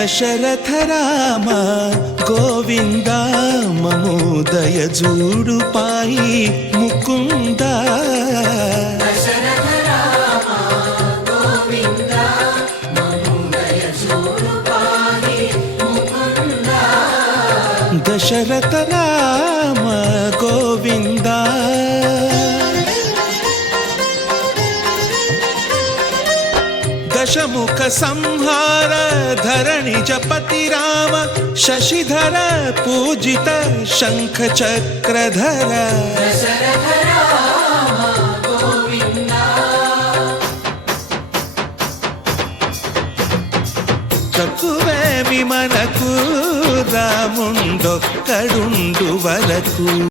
దశరథ రామ గోవింద మము దయజూడు పాయి ముకుంద దశరథ రామ గోవింద దశముఖ సంహార ధరణి జపతి రామ శశిధర పూజిత శంఖ చక్రధర తక్కువేమి మనకు రాముండొక్కడుండు వరకు